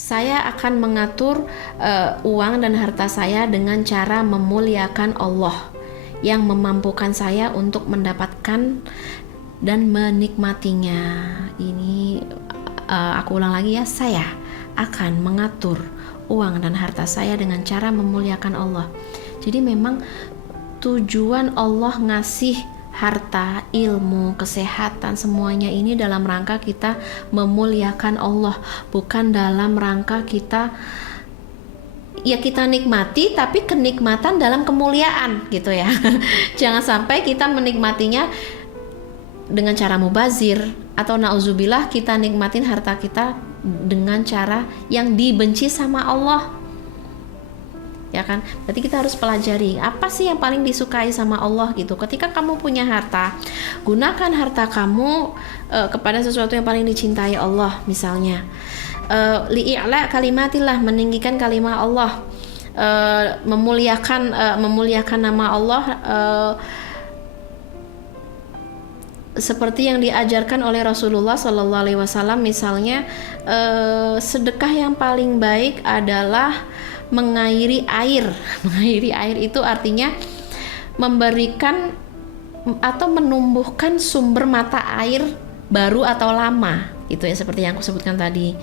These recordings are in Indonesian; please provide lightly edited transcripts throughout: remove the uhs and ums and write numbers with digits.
Saya akan mengatur uang dan harta saya dengan cara memuliakan Allah yang memampukan saya untuk mendapatkan dan menikmatinya. Ini aku ulang lagi ya, saya akan mengatur uang dan harta saya dengan cara memuliakan Allah. Jadi memang tujuan Allah ngasih harta, ilmu, kesehatan, semuanya ini dalam rangka kita memuliakan Allah, bukan dalam rangka kita nikmati tapi kenikmatan dalam kemuliaan gitu ya. Jangan sampai kita menikmatinya dengan cara mubazir, atau nauzubillah kita nikmatin harta kita dengan cara yang dibenci sama Allah, ya kan? Berarti kita harus pelajari apa sih yang paling disukai sama Allah gitu. Ketika kamu punya harta, gunakan harta kamu kepada sesuatu yang paling dicintai Allah. Misalnya li'a'la kalimatillah, meninggikan kalimat Allah, memuliakan nama Allah, seperti yang diajarkan oleh Rasulullah Sallallahu Alaihi Wasallam. Misalnya sedekah yang paling baik adalah mengairi air. Mengairi air itu artinya memberikan atau menumbuhkan sumber mata air baru atau lama. Itu ya, seperti yang aku sebutkan tadi.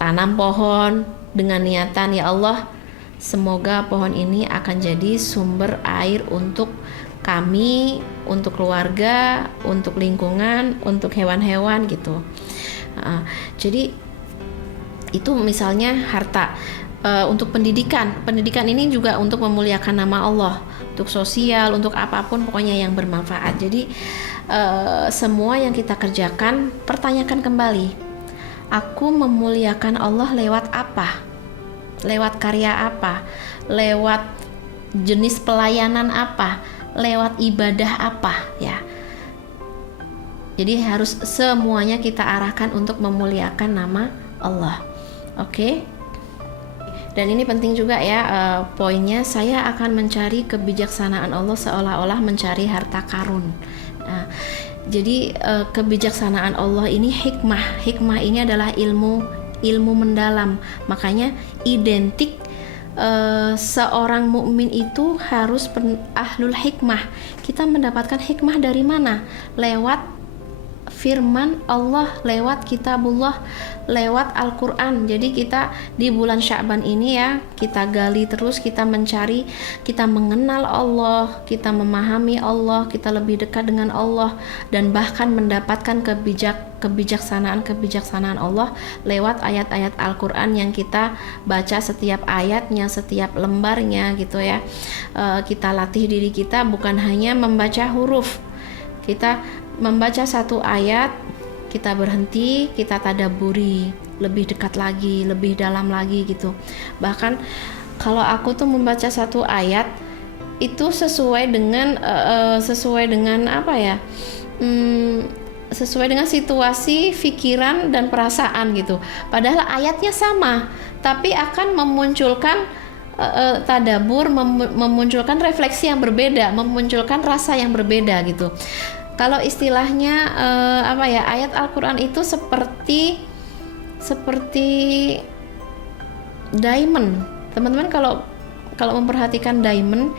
Tanam pohon dengan niatan, ya Allah, semoga pohon ini akan jadi sumber air untuk kami, untuk keluarga, untuk lingkungan, untuk hewan-hewan gitu. Jadi itu misalnya harta. Untuk pendidikan ini juga untuk memuliakan nama Allah, untuk sosial, untuk apapun pokoknya yang bermanfaat. Jadi semua yang kita kerjakan, pertanyakan kembali, aku memuliakan Allah lewat apa? Lewat karya apa? Lewat jenis pelayanan apa? Lewat ibadah apa ya? Jadi harus semuanya kita arahkan untuk memuliakan nama Allah. Oke? Dan ini penting juga ya, poinnya, saya akan mencari kebijaksanaan Allah seolah-olah mencari harta karun. Nah, jadi kebijaksanaan Allah ini hikmah. Hikmah ini adalah ilmu mendalam. Makanya identik seorang mukmin itu harus ahlul hikmah. Kita mendapatkan hikmah dari mana? Lewat firman Allah, lewat kitabullah, lewat Al-Quran. Jadi kita di bulan Sya'ban ini ya, kita gali terus, kita mencari, kita mengenal Allah, kita memahami Allah, kita lebih dekat dengan Allah, dan bahkan mendapatkan kebijaksanaan Allah lewat ayat-ayat Al-Quran yang kita baca, setiap ayatnya, setiap lembarnya gitu ya. Kita latih diri kita bukan hanya membaca huruf. Kita membaca satu ayat, kita berhenti, kita tadabburi lebih dekat lagi, lebih dalam lagi gitu. Bahkan kalau aku tuh membaca satu ayat itu sesuai dengan apa ya, sesuai dengan situasi, pikiran dan perasaan gitu. Padahal ayatnya sama, tapi akan memunculkan tadabur, memunculkan refleksi yang berbeda, memunculkan rasa yang berbeda gitu. Kalau istilahnya ayat Al-Quran itu seperti diamond. Teman-teman kalau memperhatikan diamond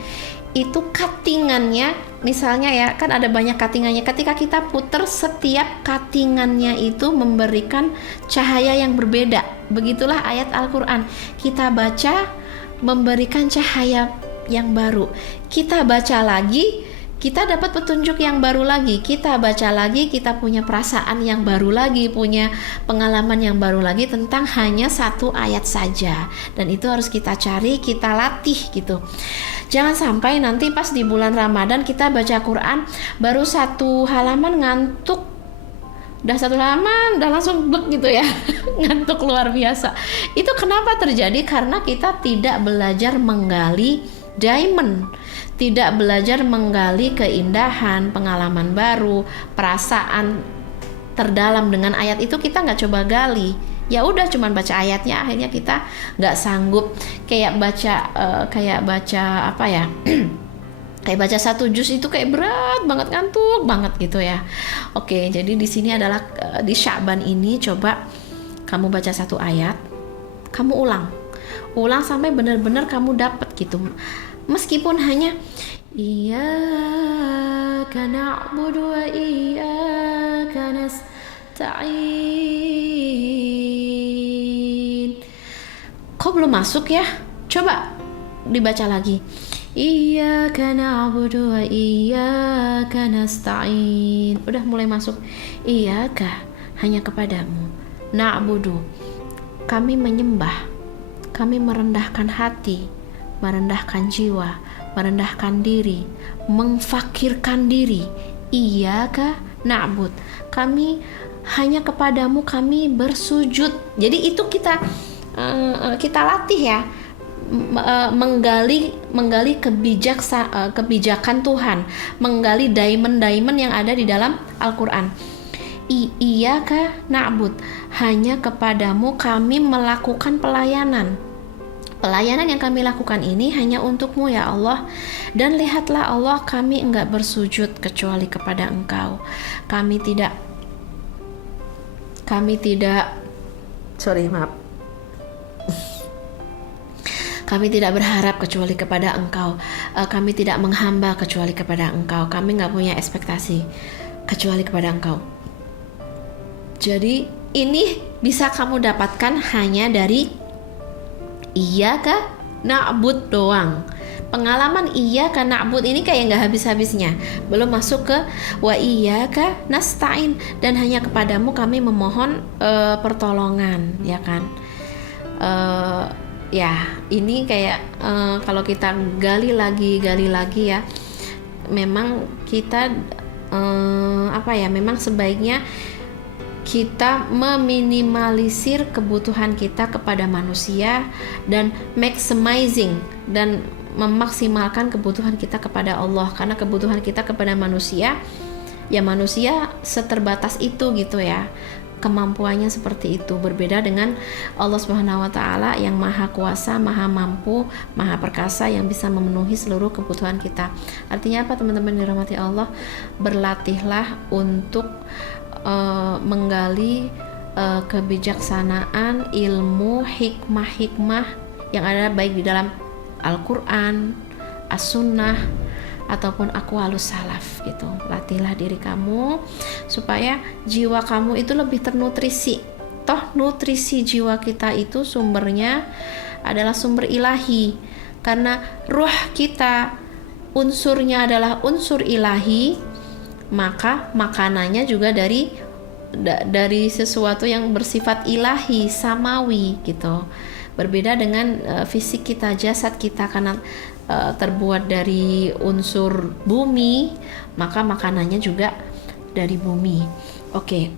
itu cuttingannya, misalnya ya, kan ada banyak cuttingannya. Ketika kita putar, setiap cuttingannya itu memberikan cahaya yang berbeda. Begitulah ayat Al-Quran. Kita baca, memberikan cahaya yang baru. Kita baca lagi, kita dapat petunjuk yang baru lagi. Kita baca lagi, kita punya perasaan yang baru lagi, punya pengalaman yang baru lagi tentang hanya satu ayat saja. Dan itu harus kita cari, kita latih gitu. Jangan sampai nanti pas di bulan Ramadan kita baca Quran, baru satu halaman ngantuk. Udah satu halaman, udah langsung blek gitu ya. Ngantuk luar biasa. Itu kenapa terjadi? Karena kita tidak belajar menggali diamond, tidak belajar menggali keindahan, pengalaman baru, perasaan terdalam dengan ayat itu. Kita nggak coba gali, ya udah cuman baca ayatnya, akhirnya kita nggak sanggup kayak baca apa ya kayak baca satu juz itu kayak berat banget, ngantuk banget gitu ya. Oke, jadi di sini adalah di Sya'ban ini coba kamu baca satu ayat, kamu ulang sampai benar-benar kamu dapat gitu. Meskipun hanya iyyaka na'budu wa iyyaka nasta'in. Kok belum masuk ya? Coba dibaca lagi. Iyyaka na'budu wa iyyaka nasta'in. Udah mulai masuk. Iyyaka, hanya kepadamu. Na'budu, kami menyembah. Kami merendahkan hati, merendahkan jiwa, merendahkan diri, memfakirkan diri. Iyyaka na'bud, kami hanya kepadamu kami bersujud. Jadi itu kita latih ya, menggali kebijakan Tuhan, menggali diamond yang ada di dalam Al-Quran. Iyyaka na'bud, hanya kepadamu kami melakukan pelayanan. Pelayanan yang kami lakukan ini hanya untukmu ya Allah. Dan lihatlah Allah, kami enggak bersujud kecuali kepada Engkau. Kami tidak kami tidak berharap kecuali kepada Engkau. Kami tidak menghamba kecuali kepada Engkau. Kami enggak punya ekspektasi kecuali kepada Engkau. Jadi ini bisa kamu dapatkan hanya dari iyyaka na'bud doang. Pengalaman iyyaka na'bud ini kayak nggak habis-habisnya. Belum masuk ke wa iyyaka nasta'in, dan hanya kepadamu kami memohon pertolongan, ya kan? Ya ini kayak kalau kita gali lagi ya, memang kita memang sebaiknya kita meminimalisir kebutuhan kita kepada manusia dan maximizing dan memaksimalkan kebutuhan kita kepada Allah. Karena kebutuhan kita kepada manusia, ya manusia seterbatas itu gitu ya, kemampuannya seperti itu. Berbeda dengan Allah Subhanahu wa Ta'ala yang maha kuasa, maha mampu, maha perkasa, yang bisa memenuhi seluruh kebutuhan kita. Artinya apa teman-teman dirahmati Allah? Berlatihlah untuk menggali kebijaksanaan, ilmu, hikmah yang ada baik di dalam Al-Quran, As-Sunnah, ataupun aqwalus salaf gitu. Latihlah diri kamu supaya jiwa kamu itu lebih ternutrisi. Toh nutrisi jiwa kita itu sumbernya adalah sumber ilahi, karena ruh kita unsurnya adalah unsur ilahi, maka makanannya juga dari sesuatu yang bersifat ilahi, samawi gitu. Berbeda dengan fisik kita, jasad kita, karena terbuat dari unsur bumi, maka makanannya juga dari bumi. Oke.